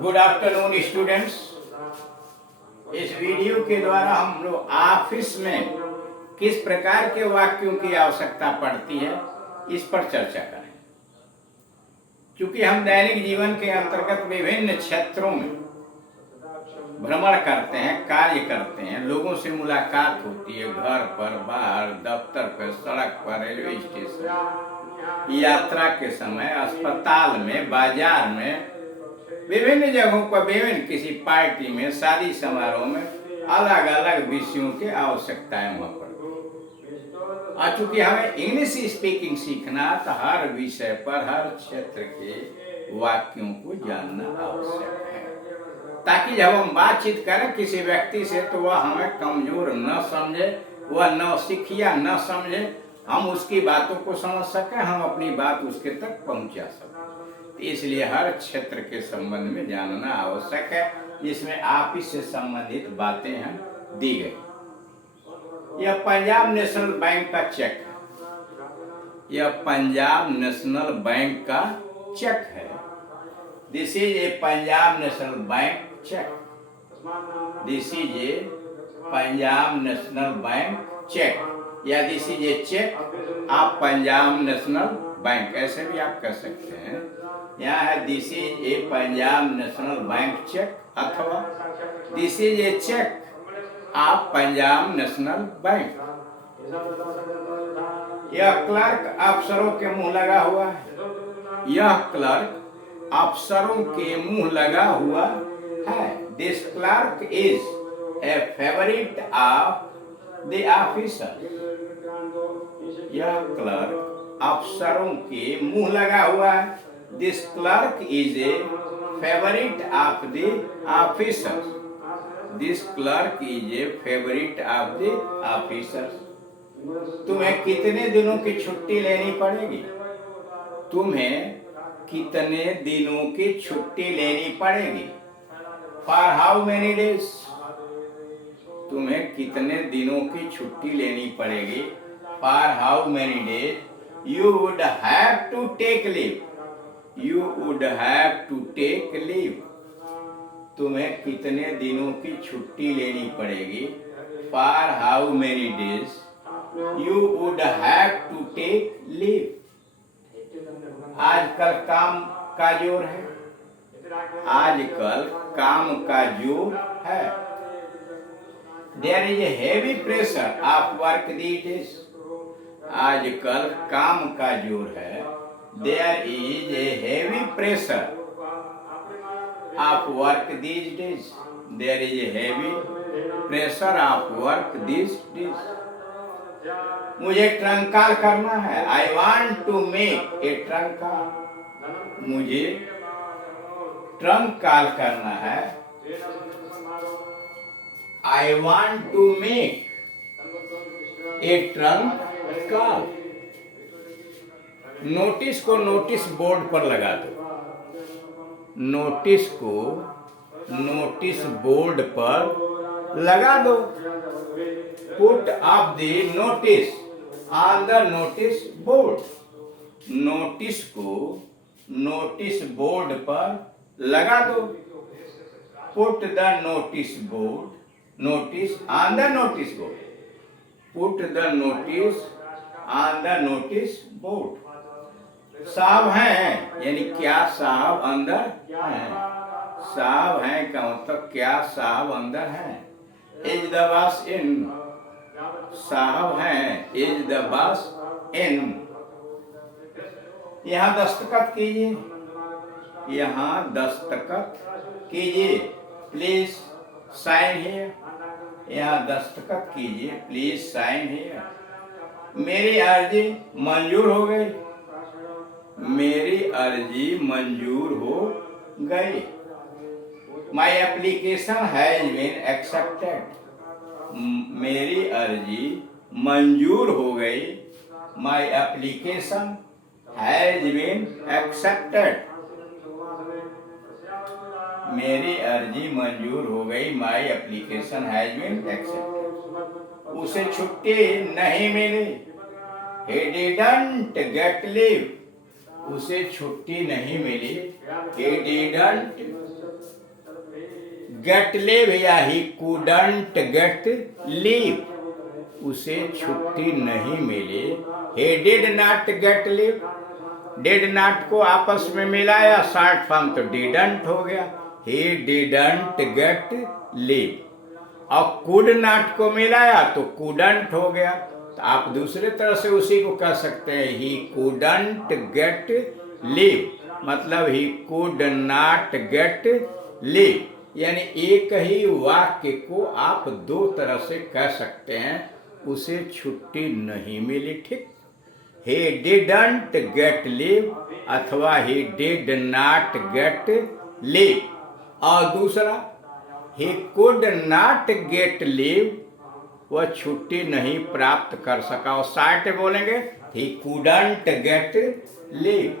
Good afternoon students. इस video के द्वारा हम लोग ऑफिस में किस प्रकार के वाक्यों की आवश्यकता पड़ती है इस पर चर्चा करें। क्योंकि हम दैनिक जीवन के अंतर्गत विभिन्न क्षेत्रों में भ्रमण करते हैं, कार्य करते हैं, लोगों से मुलाकात होती है, घर पर, बाहर, दफ्तर पर, सड़क पर, रेलवे स्टेशन, यात्रा के समय, अस्पताल में, बाजार में, विभिन्न जगहों पर, विभिन्न किसी पार्टी में, शादी समारोह में अलग अलग विषयों की आवश्यकताएं वहां पर। और चूंकि हमें इंग्लिश स्पीकिंग सीखना, तो हर विषय पर, हर क्षेत्र के वाक्यों को जानना आवश्यक है, ताकि जब हम बातचीत करें किसी व्यक्ति से तो वह हमें कमजोर न समझे, वह नौसिखिया न समझे, हम उसकी बातों को समझ सकें, हम अपनी बात उसके तक पहुंचा सकें। इसलिए हर क्षेत्र के संबंध में जानना आवश्यक है, जिसमें ऑफिस से संबंधित बातें हैं दी गई। यह पंजाब नेशनल बैंक का चेक है। यह पंजाब नेशनल बैंक का चेक है। This is a Punjab National Bank check. This is a Punjab National Bank cheque, या this is a cheque of Punjab National Bank, ऐसे भी आप कह सकते हैं। यहाँ है this is a Punjab National Bank cheque, अथवा this is a cheque of Punjab National Bank. यह क्लर्क अफसरों के मुंह लगा हुआ है। यह क्लर्क अफसरों के मुंह लगा हुआ है। This clerk is a favorite of the officer. यह क्लर्क अफसरों के मुंह लगा हुआ है। This clerk is a favorite of the officers. This clerk is a favorite of the officers. तुम्हें कितने दिनों की छुट्टी लेनी पड़ेगी? तुम्हें कितने दिनों की छुट्टी लेनी पड़ेगी? For how many days? तुम्हें कितने दिनों की छुट्टी लेनी पड़ेगी? For how many days? You would have to take leave. You would have to take leave. तुम्हें कितने दिनों की छुट्टी लेनी पड़ेगी? For how many days? You would have to take leave. आजकल काम का जोर है। आजकल काम का जोर है। There is a heavy pressure of work these days. आजकल काम का जोर है। There is a heavy pressure of work these days. There is a heavy pressure of work these days. मुझे ट्रंक कॉल करना है। I want to make a trunk call. मुझे trunk call करना है। I want to make a trunk call. Notice को notice board पर लगा दो। नोटिस को नोटिस बोर्ड पर लगा दो। Put up the notice on the notice board. Notice को नोटिस बोर्ड पर लगा दो। Put the notice board, notice on the notice board. Put the notice on the notice board. साहब हैं, यानी क्या साहब अंदर हैं। साहब हैं का मतलब क्या साहब अंदर हैं। Is the boss in? साहब हैं। Is the boss in? यहाँ दस्तखत कीजिए। यहाँ दस्तखत कीजिए। Please sign here. यहाँ दस्तखत कीजिए। Please sign here. मेरी अर्जी मंजूर हो गई। मेरी अर्जी मंजूर हो गई। My application has been accepted. मेरी अर्जी मंजूर हो गई। My application has been accepted. मेरी अर्जी मंजूर हो गई। My application has been accepted. उसे छुट्टी नहीं मिली। he didn't get leave, उसे छुट्टी नहीं मिली, he didn't get leave या he couldn't get leave, उसे छुट्टी नहीं मिली, he did not get leave, did not को आपस में मिलाया, शॉर्ट फॉर्म तो didn't हो गया, he didn't get leave, और could not को मिलाया तो couldn't हो गया। तो आप दूसरे तरह से उसी को कह सकते हैं, he couldn't get leave, मतलब he could not get leave, यानी एक ही वाक्य को आप दो तरह से कह सकते हैं, उसे छुट्टी नहीं मिली, ठीक। he didn't get leave अथवा he did not get leave, और दूसरा he could not get leave, वह छुट्टी नहीं प्राप्त कर सका, और साथ बोलेंगे he couldn't get leave,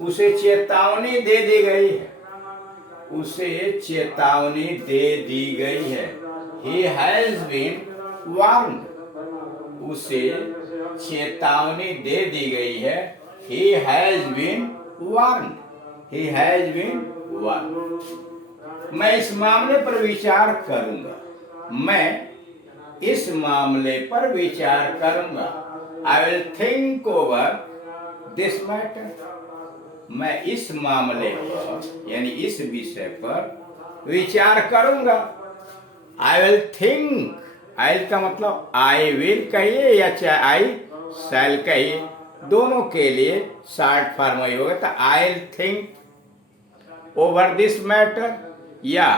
उसे चेतावनी दे दी गई है, उसे चेतावनी दे दी गई है, he has been warned, उसे चेतावनी दे दी गई है, he has been warned, he has been warned। मैं इस मामले पर विचार करूंगा, मैं इस मामले पर विचार करूंगा, I will think over this matter, मैं इस मामले पर यानी इस विषय पर विचार करूंगा। I will think, I का मतलब I will कहिए या चाहे I shall कहिए, दोनों के लिए शॉर्ट फॉर्म ही होगा, तो I will think over this matter या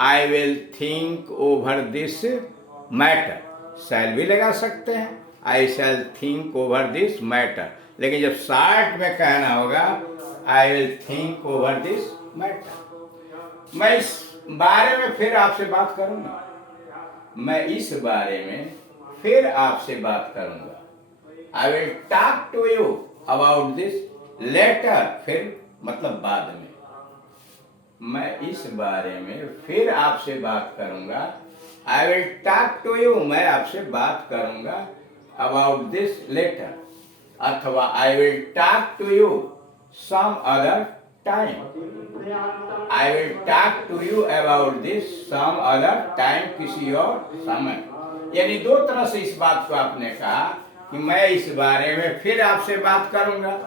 I will think over this matter, shall भी लगा सकते हैं, I shall think over this matter, लेकिन जब शॉर्ट में कहना होगा I will think over this matter। मैं इस बारे में फिर आपसे बात करूंगा, मैं इस बारे में फिर आपसे बात करूंगा, I will talk to you about this later, फिर मतलब बाद में, मैं इस बारे में फिर आपसे बात करूंगा, I will talk to you, मैं आपसे बात करूंगा about this later, अथवा I will talk to you some other time, I will talk to you about this some other time, किसी और समय, यानी दो तरह से इस बात को आपने कहा कि मैं इस बारे में फिर आपसे बात करूंगा,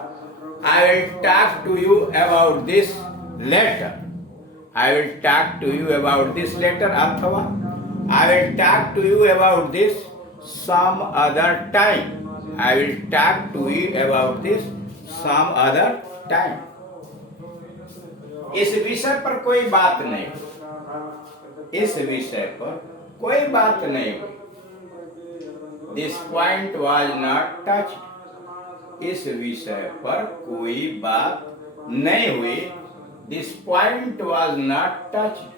I will talk to you about this later, I will talk to you about this later, अथवा I will talk to you about this some other time, I will talk to you about this some other time। इस विषय पर कोई बात नहीं हुई, इस विषय पर कोई बात नहीं हुई, This point was not touched, इस विषय पर कोई बात नहीं हुई, This point was not touched,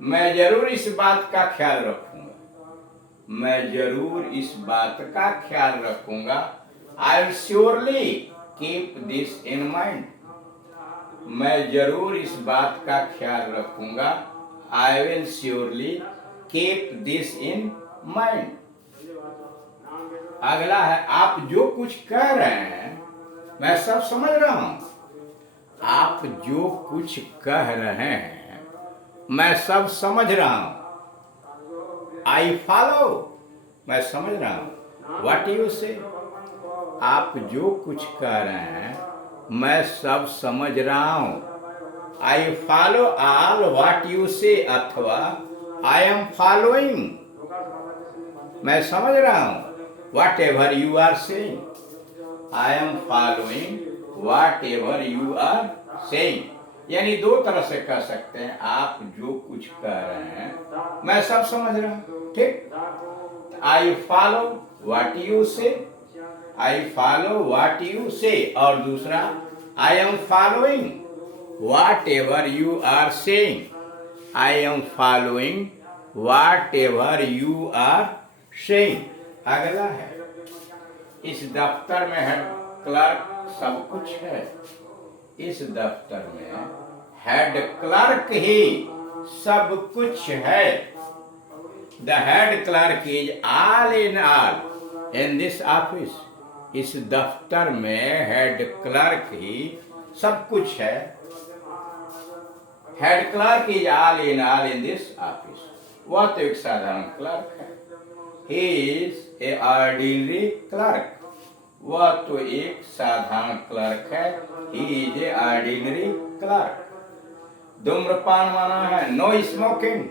मैं जरूर इस बात का ख्याल रखूंगा, मैं जरूर इस बात का ख्याल रखूंगा, I will surely keep this in mind, मैं जरूर इस बात का ख्याल रखूंगा, I will surely keep this in mind। अगला है, आप जो कुछ कह रहे हैं मैं सब समझ रहा हूं, आप जो कुछ कह रहे हैं मैं सब समझ रहा हूं, I follow, मैं समझ रहा हूं, What you say, आप जो कुछ कह रहे हैं मैं सब समझ रहा हूं, I follow all what you say, अथवा I am following, मैं समझ रहा हूं whatever you are saying, I am following whatever you are saying, यानी दो तरह से कह सकते हैं, आप जो कुछ कह रहे हैं मैं सब समझ रहा हूं, ठीक। I follow what you say, I follow what you say, और दूसरा I am following whatever you are saying, I am following whatever you are saying। अगला है, इस दफ्तर में हेड क्लर्क सब कुछ है, इस दफ्तर में हेड क्लर्क ही सब कुछ है, The head clerk is all in all in this office, इस दफ्तर में हेड क्लर्क ही सब कुछ है। Head clerk is all in this office. वह तो एक साधारण क्लर्क है। He is a ordinary clerk. वह तो एक साधारण क्लर्क है। He is a ordinary clerk. धूम्रपान माना है नो स्मोकिंग।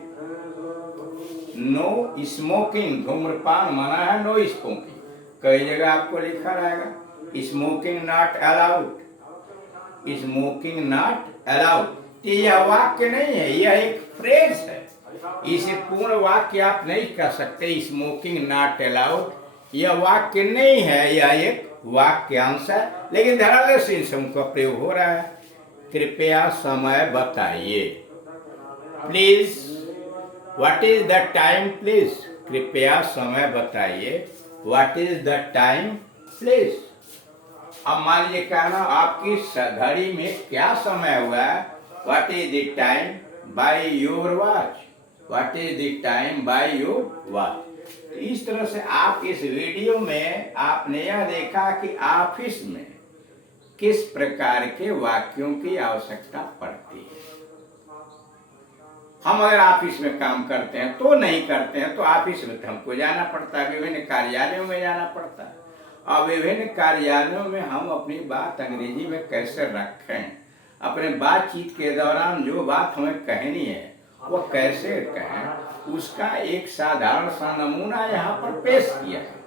नो स्मोकिंग, धूम्रपान मना है, नो स्मोकिंग। कई जगह आपको लिखा रहेगा smoking not allowed, smoking not allowed. यह वाक्य नहीं है, यह एक फ्रेज है। इसे पूर्ण वाक्य आप नहीं कह सकते। स्मोकिंग नॉट अलाउड यह वाक्य नहीं है, यह एक वाक्यांश है, लेकिन धरालय से का प्रयोग हो रहा है। कृपया समय बताइए। Please, what is the time please. कृपया समय बताइए। What is the time please. अब मान लीजिए कहना आपकी घड़ी में क्या समय हुआ है। What is the time by your watch. What is the time by your watch. तो इस तरह से आप इस वीडियो में आपने यह देखा कि ऑफिस में किस प्रकार के वाक्यों की आवश्यकता पड़ती है। हम अगर ऑफिस में काम करते हैं तो नहीं करते हैं, तो ऑफिस में तो हमको जाना पड़ता है, विभिन्न कार्यालयों में जाना पड़ता है। और विभिन्न कार्यालयों में हम अपनी बात अंग्रेजी में कैसे रखें, अपने बातचीत के दौरान जो बात हमें कहनी है वो कैसे कहें, उसका एक साधारण सा नमूना यहाँ पर पेश किया है।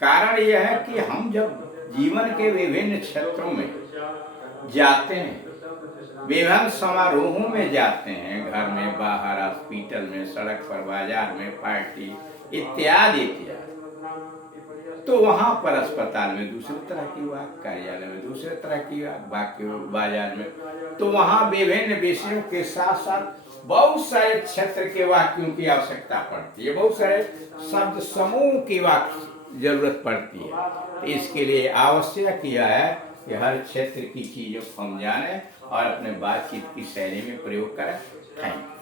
कारण यह है कि हम जब जीवन के विभिन्न क्षेत्रों में जाते हैं, विभिन्न समारोहों में जाते हैं, घर में, बाहर, हॉस्पिटल में, सड़क पर, बाजार में, पार्टी इत्यादि इत्यादि, तो वहां पर अस्पताल में दूसरे तरह की बात, कार्यालय में दूसरे तरह की बात, बाजार में, तो वहां विभिन्न विषयों के साथ साथ बहुत सारे क्षेत्र के वाक्यों की आवश्यकता पड़ती है, बहुत सारे शब्द समूह की वाक्य जरूरत पड़ती है। तो इसके लिए आवश्यक यह है कि हर क्षेत्र की चीजों को हम जाने और अपने बातचीत की शैली में प्रयोग करें। Thank you.